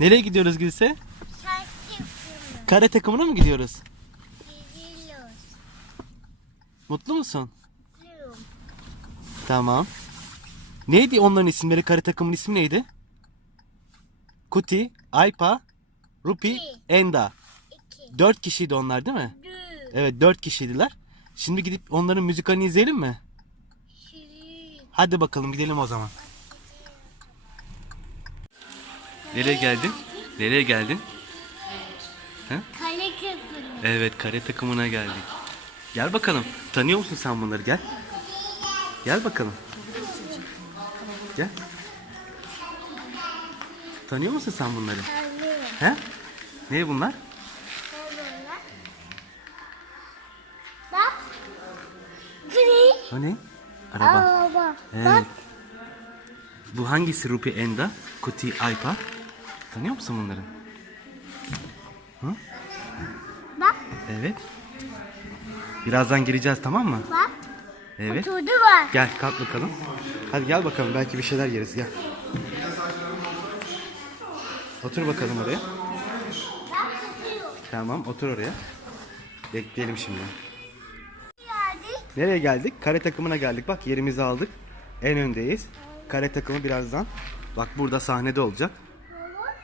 Nereye gidiyoruz Gülse? Kare takımına mı gidiyoruz? Geliyoruz. Mutlu musun? Diyorum. Tamam. Neydi onların isimleri? Kare takımın ismi neydi? Kuti, Aypa, Rupi. Enda. Dört kişiydi onlar değil mi? Evet dört kişiydiler. Şimdi gidip onların müzikalini izleyelim mi? Hadi bakalım gidelim o zaman. Nereye geldin? Nereye geldin? Kale köprü. Evet kare takımına geldik. Gel bakalım. Tanıyor musun sen bunları? Gel. Gel bakalım. Gel. Tanıyor musun sen bunları? Tanrı. He? Ne bunlar? Sonra. Bak. Bu ne? O ne? Araba. Araba. Evet. Bak. Bu hangisi Rupi Enda? Kuti Aypa? Tanıyor musun bunları? Bak. Evet. Birazdan gireceğiz tamam mı? Bak. Evet. Oturdu var. Gel kalk bakalım. Hadi gel bakalım belki bir şeyler yeriz gel. Otur bakalım oraya. Tamam otur oraya. Bekleyelim şimdi. Geldik. Nereye geldik? Kare takımına geldik. Bak yerimizi aldık. En öndeyiz. Kare takımı birazdan. Bak burada sahnede olacak.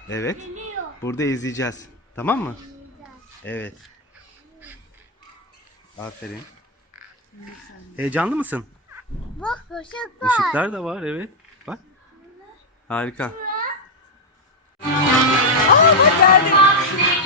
Evet. Burada izleyeceğiz. Tamam mı? Evet. Aferin. Heyecanlı mısın? Bak ışık var. Işıklar da var evet. Bak. Harika. Bak ne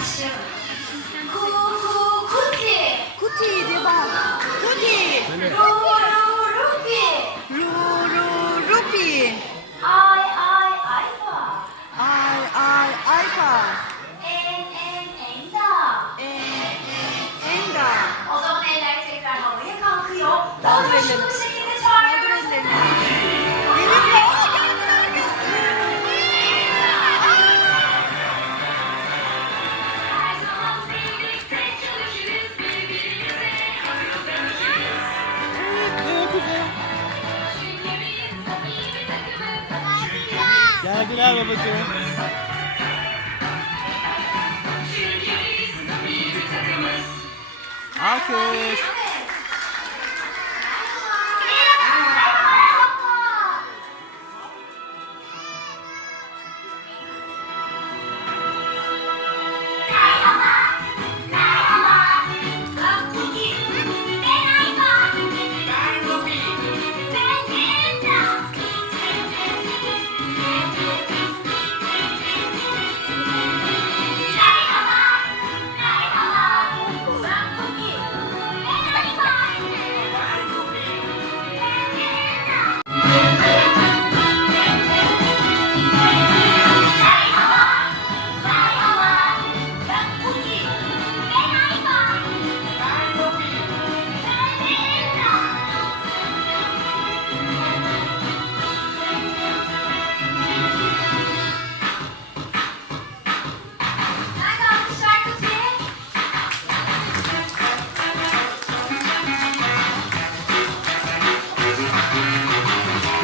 başlayalım. Ku ku kuti. Kutiydi bak. Kuti. Ru ru rupi. Ru ru rupi. Ay ay ayfa. Ay ay aypa. En en enda. En en. O zaman eller tekrar havaya kalkıyor. Elleri. Bravo babacığım. Alkış.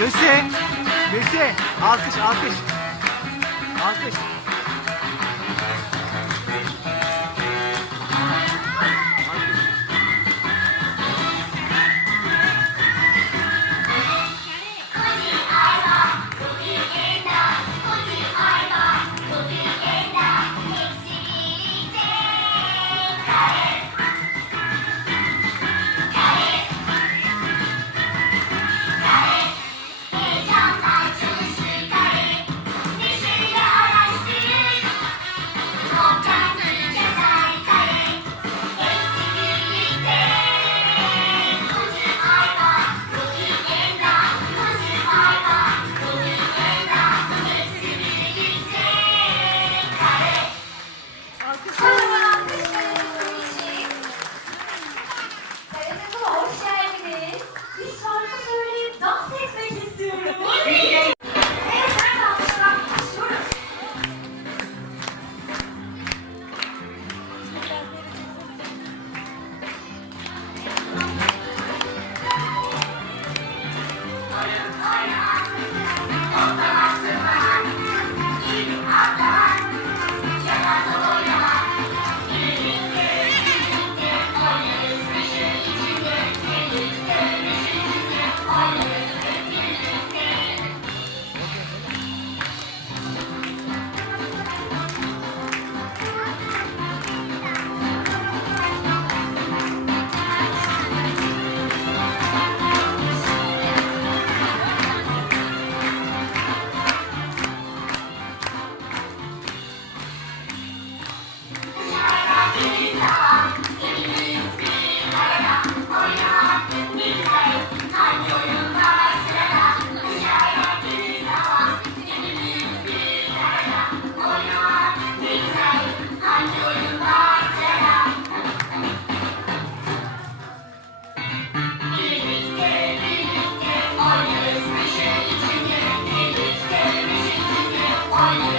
Köse. Köse. Alkış alkış.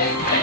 Yes.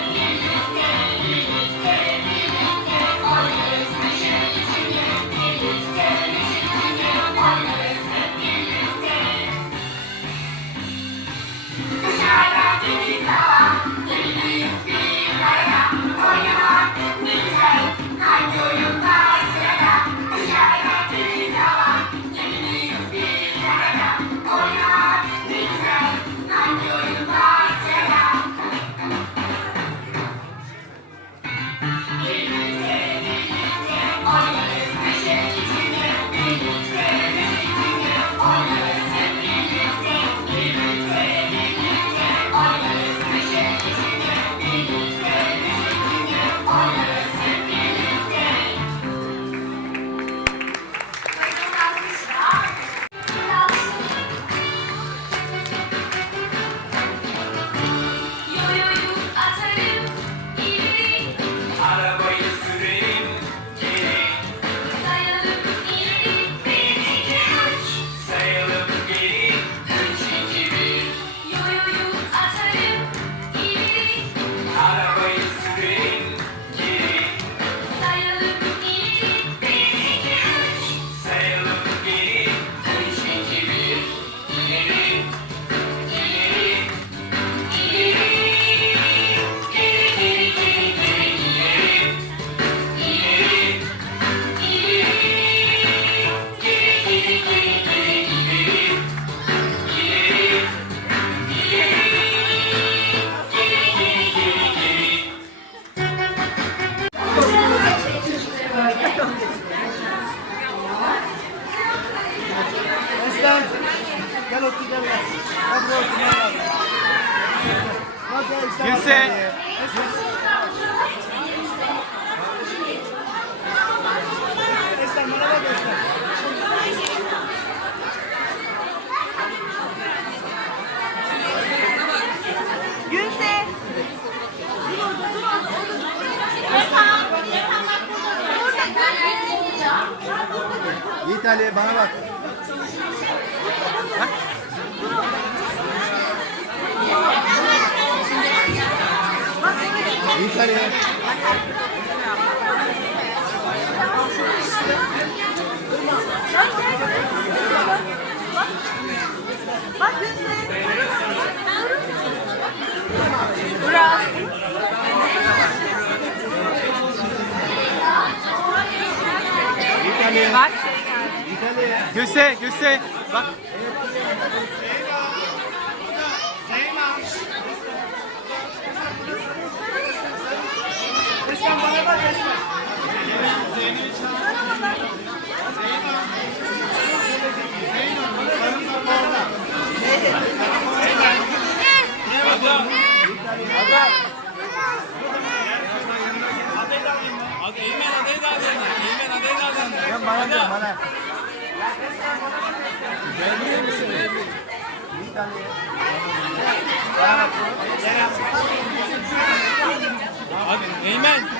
Neyse. Gülse. Yiğit bana. Bak. göstereyim. Bak gözler. Burası. Bak. Göster, göster. Bak. Da adayına. Eymen adayı da adayına. Hadi. Hadi Eymen.